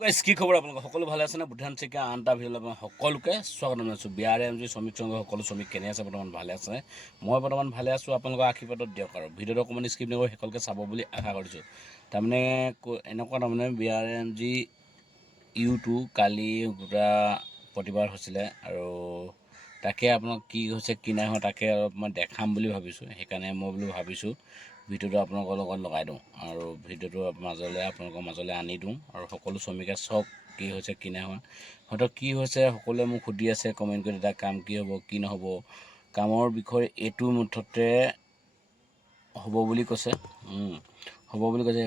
গাইছ কি খবৰ আপোনালোক সকলো ভালে আছে না বুধান চেকা আনটা ভিডিঅ' আপোনালোক সকলোকে স্বাগতম জনাইছোঁ BRMG শ্ৰমিক সংঘ সকলো শ্ৰমিক কেনে আছে বৰ্তমান ভালে আছে মই বৰ্তমান ভালে আছোঁ আপোনালোকৰ আশীৰ্বাদত দিয়ক আৰু ভিডিঅ'টো অকণমান স্কিপ নকৰি সকলোকে চাব বুলি আশা কৰিছোঁ তাৰমানে এনেকুৱা তাৰমানে BRMG ইউটো কালি গোটা প্ৰতিবাদ হৈছিলে আৰু তাকে আপোনাক কি হৈছে কি নাই হোৱা তাকে অলপমান দেখাম বুলি ভাবিছোঁ সেইকাৰণে মই বোলো ভাবিছোঁ ভিডিঅ'টো আপোনালোকৰ লগত লগাই দিওঁ আৰু ভিডিঅ'টো আপোনালোকৰ মাজলৈ আনি দিওঁ আৰু সকলো শ্ৰমিকে চাওক কি হৈছে কি নাই হোৱা সিহঁতৰ কি হৈছে সকলোৱে মোক সুধি আছে কমেণ্ট কৰি এটা কাম কি হ'ব কি নহ'ব কামৰ বিষয়ে এইটো মুঠতে হ'ব বুলি কৈছে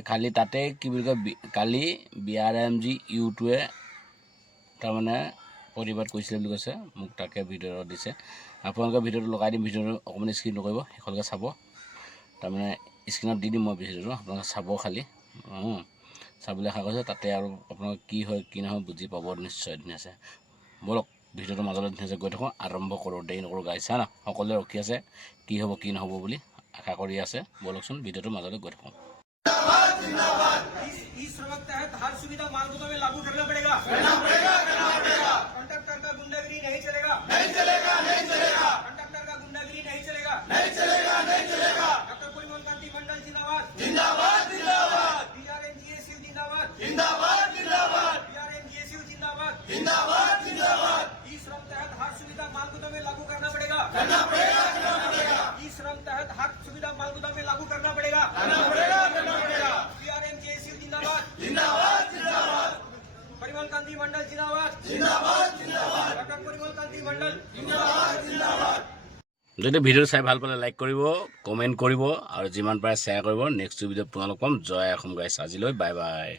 খালি তাতে কি বুলি কয় কালি BRMG ইউটোৱে তাৰমানে প্ৰতিবাদ কৰিছিলে বুলি কৈছে মোক তাকে ভিডিঅ'ত দিছে আপোনালোকে ভিডিঅ'টো লগাই দিম ভিডিঅ'টো অকণমান স্ক্ৰীন নকৰিব শেষলৈকে চাব তাৰমানে স্ক্ৰীনত দি দিম মই ভিডিঅ'টো আপোনালোকে চাব খালি চাবলৈ আশা কৰিছোঁ তাতে আৰু আপোনালোকে কি হয় কি নহয় বুজি পাব নিশ্চয় ধুনীয়াছে ব'লক ভিডিঅ'টোৰ মাজলৈ ধুনীয়াছে গৈ থাকোঁ আৰম্ভ কৰোঁ দেৰি নকৰোঁ গাইছা না সকলোৱে ৰখি আছে কি হ'ব কি নহ'ব বুলি আশা কৰি আছে ব'লকচোন ভিডিঅ'টোৰ মাজলৈ গৈ থাকোঁ इस वक्त तहत हर सुविधा मानकों में लागू करना पड़ेगा कंडक्टर का गुंडागिरी नहीं चलेगा कंडक्टर का गुंडागिरी नहीं चलेगा डॉक्टर परिमल कांति मंडल जिंदाबाद BRMGSU जिंदाबाद BRMGSU जिंदाबाद इस श्रम तहत हर सुविधा मानकों में लागू करना पड़ेगा इस श्रम तहत हर सुविधा मानकों में लागू करना पड़ेगा BRMGSU जिंदाबाद परिमल कांति मंडल जिंदाबाद डॉक्टर परिमल कांति मंडल যদি ভিডিঅ'টো চাই ভাল পালে লাইক কৰিব কমেণ্ট কৰিব আৰু যিমান পাৰে শ্বেয়াৰ কৰিব নেক্সট ভিডিঅ'ত পুনৰ লগ পাম জয় অসম গাইছ আজিলৈ বাই বাই।